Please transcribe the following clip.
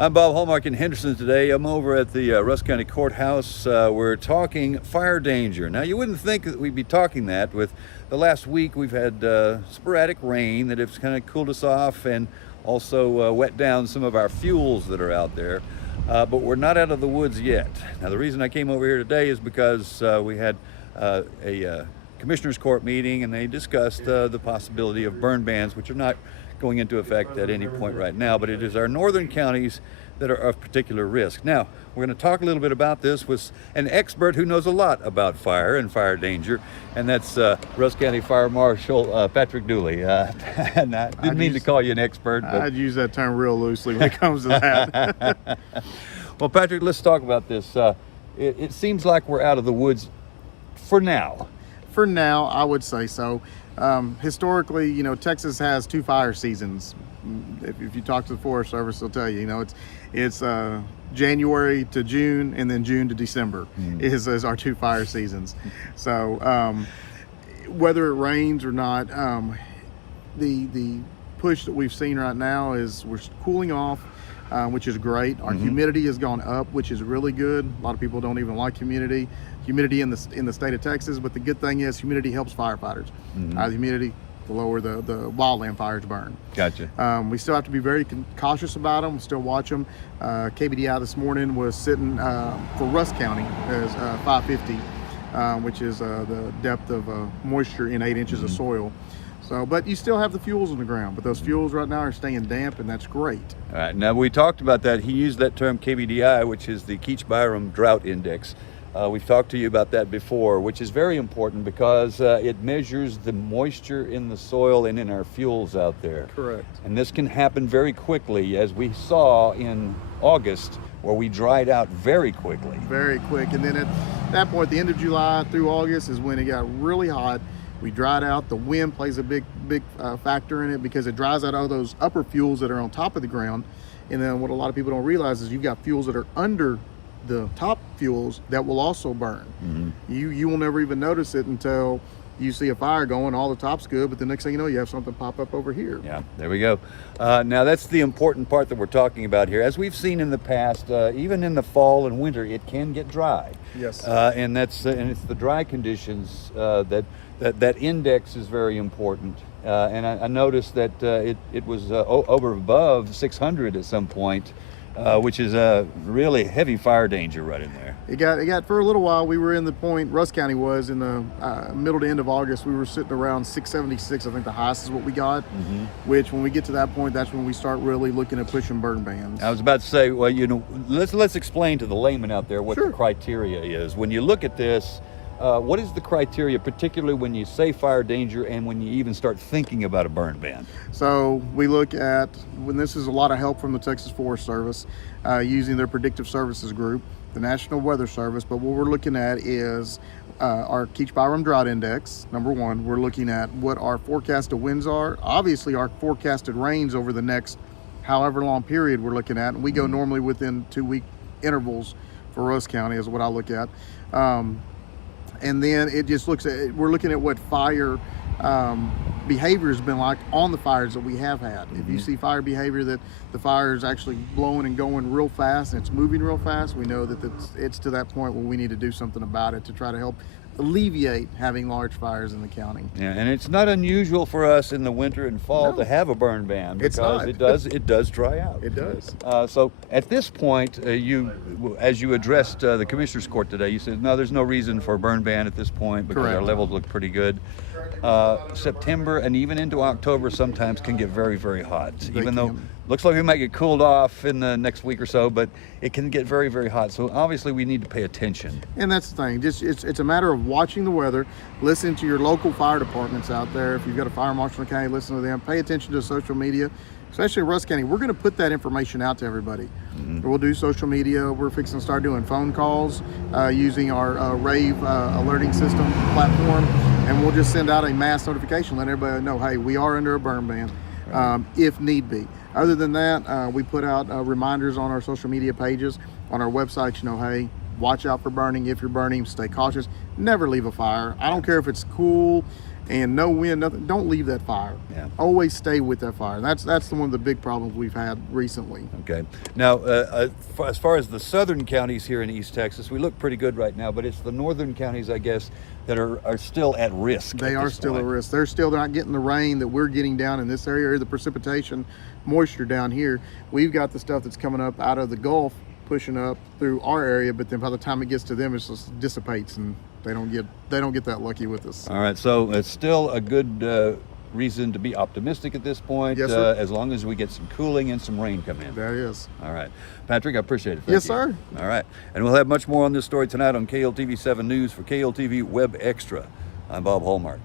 I'm Bob Hallmark in Henderson today. I'm over at the Rusk County Courthouse. We're talking fire danger. Now, you wouldn't think that we'd be talking that. With the last week, we've had sporadic rain that has kind of cooled us off and also wet down some of our fuels that are out there. But we're not out of the woods yet. Now, the reason I came over here today is because we had a Commissioners Court meeting, and they discussed the possibility of burn bans, which are not going into effect at any point right now, but it is our northern counties that are of particular risk. Now, we're going to talk a little bit about this with an expert who knows a lot about fire and fire danger, and that's Rusk County Fire Marshal Patrick Dooley. And I didn't mean to call you an expert, but I'd use that term real loosely when it comes to that. Well, Patrick, let's talk about this. It seems like we're out of the woods for now. For now, I would say so. Historically, Texas has 2 fire seasons. If you talk to the Forest Service, they'll tell you, it's January to June, and then June to December is our 2 fire seasons. So whether it rains or not, the push that we've seen right now is we're cooling off, which is great. Our humidity has gone up, which is really good. A lot of people don't even like humidity in the state of Texas, but the good thing is humidity helps firefighters. The humidity, the lower the wildland fires burn. Gotcha. We still have to be very cautious about them. We still watch them. KBDI this morning was sitting for Rusk County as 550, which is the depth of moisture in 8 inches of soil. So, but you still have the fuels on the ground, but those fuels right now are staying damp, and that's great. All right, now we talked about that. He used that term KBDI, which is the Keach-Byram Drought Index. We've talked to you about that before, which is very important because it measures the moisture in the soil and in our fuels out there. Correct. And this can happen very quickly, as we saw in August, where we dried out very quickly. Very quick, and then at that point, the end of July through August is when it got really hot. We dried out. The wind plays a big factor in it because it dries out all those upper fuels that are on top of the ground. And then what a lot of people don't realize is you've got fuels that are under the top fuels that will also burn. You will never even notice it until you see a fire going, all the top's good, but the next thing you know, you have something pop up over here. Yeah, there we go. Now that's the important part that we're talking about here. As we've seen in the past, even in the fall and winter, it can get dry. Yes. And it's the dry conditions that index is very important. And I noticed that it was over above 600 at some point, which is a really heavy fire danger right in there. It got for a little while. We were in the point, Rusk County was in the middle to end of August. We were sitting around 676. I think the highest is what we got. Which, when we get to that point, that's when we start really looking at pushing burn bans. I was about to say, well, let's explain to the layman out there what the criteria is. When you look at this, what is the criteria, particularly when you say fire danger and when you even start thinking about a burn ban? So we look at, when this is a lot of help from the Texas Forest Service, using their predictive services group, the National Weather Service, but what we're looking at is our Keach-Byram Drought Index, number 1. We're looking at what our forecasted winds are, obviously our forecasted rains over the next however long period we're looking at, and we go normally within 2-week intervals for Rusk County is what I look at. And then it just looks at, we're looking at what fire behavior has been like on the fires that we have had. If you see fire behavior that the fire is actually blowing and going real fast and it's moving real fast, we know that it's to that point where we need to do something about it to try to help alleviate having large fires in the county. Yeah, and it's not unusual for us in the winter and fall to have a burn ban because it does dry out. It does. So at this point, as you addressed the Commissioners Court today, you said, no, there's no reason for a burn ban at this point because our levels look pretty good. September and even into October sometimes can get very, very hot. Even though looks like we might get cooled off in the next week or so, but it can get very, very hot. So obviously we need to pay attention. And that's the thing. Just it's a matter of watching the weather, listen to your local fire departments out there. If you've got a fire marshal in the county, listen to them. Pay attention to social media, especially in Rusk County. We're going to put that information out to everybody. We'll do social media. We're fixing to start doing phone calls using our rave alerting system platform, and we'll just send out a mass notification, letting everybody know, hey, we are under a burn ban, if need be. Other than that, we put out reminders on our social media pages, on our website, hey, watch out for burning. If you're burning, stay cautious. Never leave a fire. I don't care if it's cool, and no wind, nothing, don't leave that fire. Yeah. Always stay with that fire. That's one of the big problems we've had recently. Okay. Now, as far as the southern counties here in East Texas, we look pretty good right now, but it's the northern counties, I guess, that are still at risk. They are still at risk. They're still not getting the rain that we're getting down in this area, or the precipitation, moisture down here. We've got the stuff that's coming up out of the Gulf, pushing up through our area, but then by the time it gets to them, it just dissipates, and they don't get that lucky with us. All right, so it's still a good reason to be optimistic at this point. Yes, sir. As long as we get some cooling and some rain come in. That is. All right, Patrick, I appreciate it. Thank Yes, you. sir. All right, and we'll have much more on this story tonight on KLTV 7 News. For KLTV Web Extra, I'm Bob Hallmark.